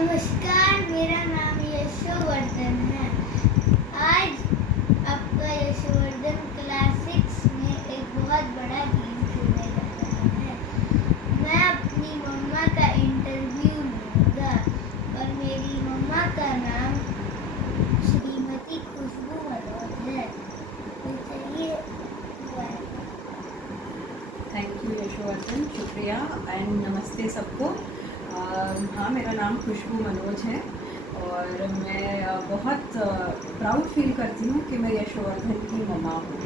नमस्कार, मेरा नाम यशोवर्धन है। आज आपका यशोवर्धन क्लास 6 में एक बहुत बड़ा गेम खेलने जा रहा है। मैं अपनी मम्मा का इंटरव्यू लूँगा और मेरी मम्मा का नाम श्रीमती खुशबू मनोज है। तो चलिए, थैंक यू यशोवर्धन, शुक्रिया एंड नमस्ते सबको। हाँ, मेरा नाम खुशबू मनोज है और मैं बहुत प्राउड फील करती हूँ कि मैं यशोवर्धन की मम्मा हूँ।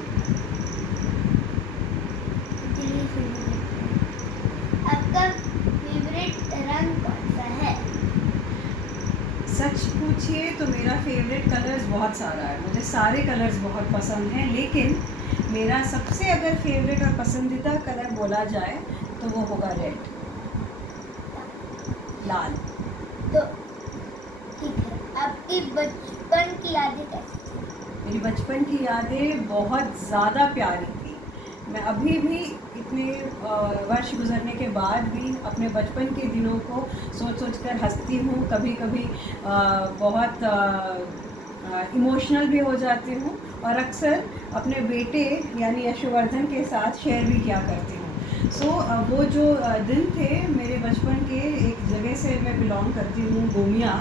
चलिए शुरू करते हैं। आपका फेवरेट रंग कौन सा है? सच पूछिए तो मेरा फेवरेट कलर्स बहुत सारा है। मुझे सारे कलर्स बहुत पसंद हैं, लेकिन मेरा सबसे अगर फेवरेट और पसंदीदा कलर बोला जाए तो वो होगा रेड, लाल। तो ठीक है, आपकी बचपन की यादें कैसी थी? मेरी बचपन की यादें बहुत ज़्यादा प्यारी थी। मैं अभी भी इतने वर्ष गुजरने के बाद भी अपने बचपन के दिनों को सोच कर हंसती हूँ। कभी कभी बहुत इमोशनल भी हो जाती हूँ और अक्सर अपने बेटे यानी यशोवर्धन के साथ शेयर भी किया करती हूँ। वो जो दिन थे मेरे बचपन के, एक जगह से मैं बिलोंग करती हूँ, गोमिया।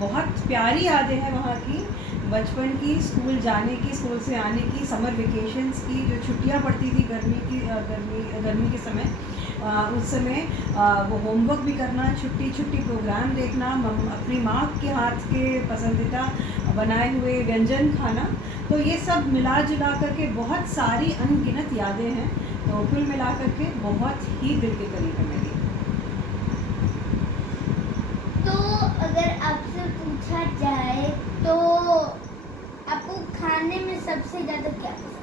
बहुत प्यारी यादें हैं वहाँ की, बचपन की, स्कूल जाने की, स्कूल से आने की, समर वेकेशंस की, जो छुट्टियाँ पड़ती थी गर्मी के समय। उस समय वो होमवर्क भी करना, छुट्टी प्रोग्राम देखना, अपनी माँ के हाथ के पसंदीदा बनाए हुए व्यंजन खाना। तो ये सब मिला जुला करके बहुत सारी अनगिनत यादें हैं। तो कुल मिला करके बहुत ही दिल के करीब है मेरी। तो अगर आपसे पूछा जाए तो आपको खाने में सबसे ज़्यादा क्या पसंद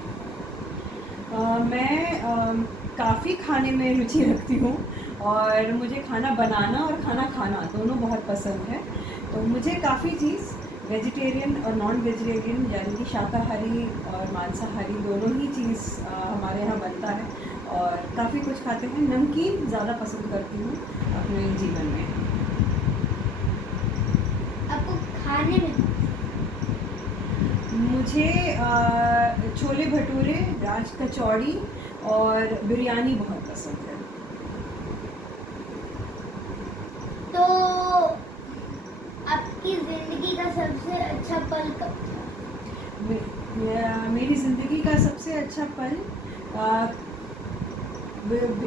है? मैं काफ़ी खाने में रुचि रखती हूँ और मुझे खाना बनाना और खाना खाना दोनों बहुत पसंद है। तो मुझे काफ़ी चीज़, वेजिटेरियन और नॉन वेजिटेरियन यानी कि शाकाहारी और मांसाहारी दोनों ही चीज़ हमारे यहाँ बनता है और काफ़ी कुछ खाते हैं। नमकीन ज़्यादा पसंद करती हूँ अपने जीवन में। आपको खाने में मुझे छोले भटूरे, राज कचौड़ी और बिरयानी बहुत पसंद है। तो आपकी ज़िंदगी का सबसे अच्छा पल कब था? मेरी ज़िंदगी का सबसे अच्छा पल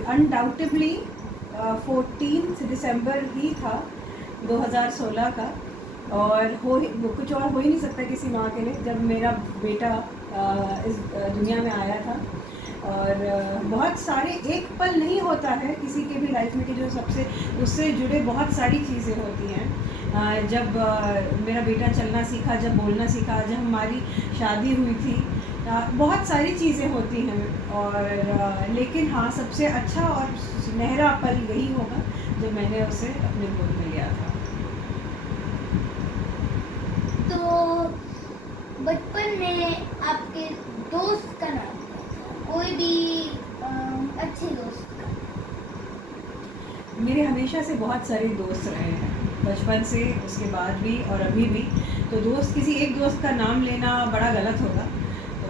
अनडाउटेबली 14 दिसंबर ही था 2016 का। और वो कुछ और हो ही नहीं सकता किसी माँ के लिए, जब मेरा बेटा इस दुनिया में आया था। और बहुत सारे, एक पल नहीं होता है किसी के भी लाइफ में कि जो सबसे, उससे जुड़े बहुत सारी चीज़ें होती हैं। जब मेरा बेटा चलना सीखा, जब बोलना सीखा, जब हमारी शादी हुई थी, बहुत सारी चीज़ें होती हैं। और लेकिन हाँ, सबसे अच्छा और सुनहरा पल यही होगा जब मैंने उसे अपने गोद में लिया था। तो बचपन में आपके दोस्त का नाम क्या था? कोई भी अच्छे दोस्त का? मेरे हमेशा से बहुत सारे दोस्त रहे हैं, बचपन से, उसके बाद भी और अभी भी। तो दोस्त, किसी एक दोस्त का नाम लेना बड़ा गलत होगा। तो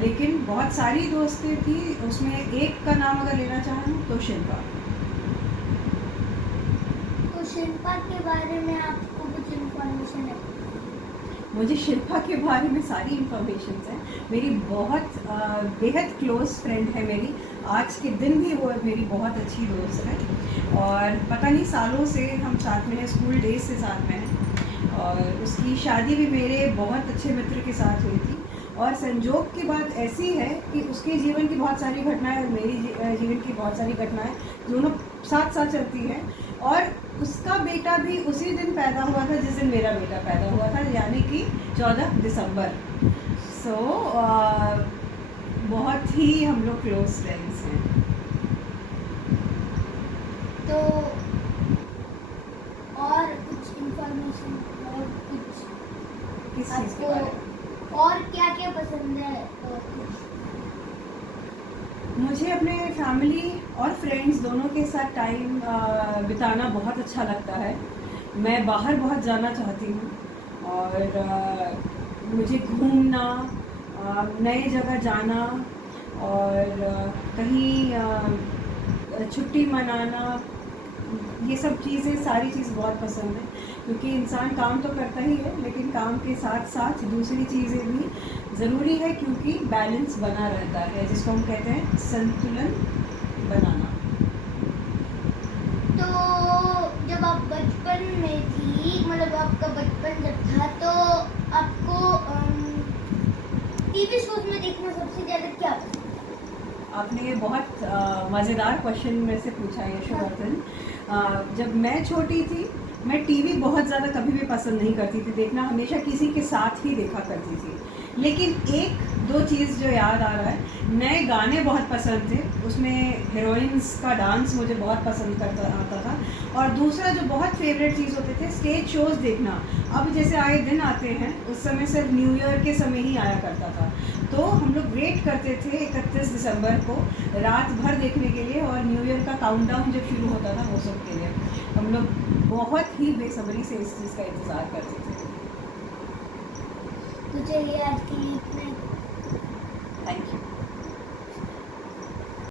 लेकिन बहुत सारी दोस्तें थी, उसमें एक का नाम अगर लेना चाहें तो शिल्पा। तो शिल्पा के बारे में आपको कुछ इन्फॉर्मेशन है? मुझे शिल्पा के बारे में सारी इन्फॉर्मेशन है। मेरी बहुत बेहद क्लोज़ फ्रेंड है मेरी, आज के दिन भी वो मेरी बहुत अच्छी दोस्त है। और पता नहीं सालों से हम साथ में हैं, स्कूल डेज से साथ में हैं। और उसकी शादी भी मेरे बहुत अच्छे मित्र के साथ हुई थी। और संजोग की बात ऐसी है कि उसके जीवन की बहुत सारी घटनाएं और मेरी जीवन की बहुत सारी घटनाएं दोनों साथ साथ चलती हैं। और उसका बेटा भी उसी दिन पैदा हुआ था जिस दिन मेरा बेटा पैदा हुआ था, यानी कि 14 दिसंबर। सो बहुत ही हम लोग क्लोज फ्रेंड्स हैं। तो और कुछ इन्फॉर्मेशन और कुछ किस चीज़ के बारे में? आपको और क्या क्या पसंद है? और कुछ मुझे अपने फैमिली और फ्रेंड्स दोनों के साथ टाइम बिताना बहुत अच्छा लगता है। मैं बाहर बहुत जाना चाहती हूँ और मुझे घूमना, नए जगह जाना और कहीं छुट्टी मनाना, ये सब चीज़ें, सारी चीज़ बहुत पसंद है। क्योंकि इंसान काम तो करता ही है, लेकिन काम के साथ साथ दूसरी चीज़ें भी ज़रूरी है, क्योंकि बैलेंस बना रहता है, जिसको हम कहते हैं संतुलन बनाना। तो जब आप बचपन में थी, मतलब आपका बचपन जब था, तो आपको टीवी शोज में देखना सबसे ज़्यादा क्या पसंद था? आपने ये बहुत मज़ेदार क्वेश्चन में से पूछा यशोवर्धन। जब मैं छोटी थी, मैं टीवी बहुत ज़्यादा कभी भी पसंद नहीं करती थी देखना, हमेशा किसी के साथ ही देखा करती थी। लेकिन एक दो चीज़ जो याद आ रहा है, नए गाने बहुत पसंद थे, उसमें हीरोइंस का डांस मुझे बहुत पसंद करता आता था। और दूसरा जो बहुत फेवरेट चीज़ होते थे, स्टेज शोज़ देखना। अब जैसे आए दिन आते हैं, उस समय सिर्फ न्यू ईयर के समय ही आया करता था, तो हम लोग वेट करते थे 31 दिसंबर को रात भर देखने के लिए, और न्यू ईयर का काउंटडाउन जब शुरू होता था वो सब के लिए हम लोग बहुत ही बेसब्री से इस चीज़ का इंतज़ार करते थे। तो चलिए आज के लिए इतना ही।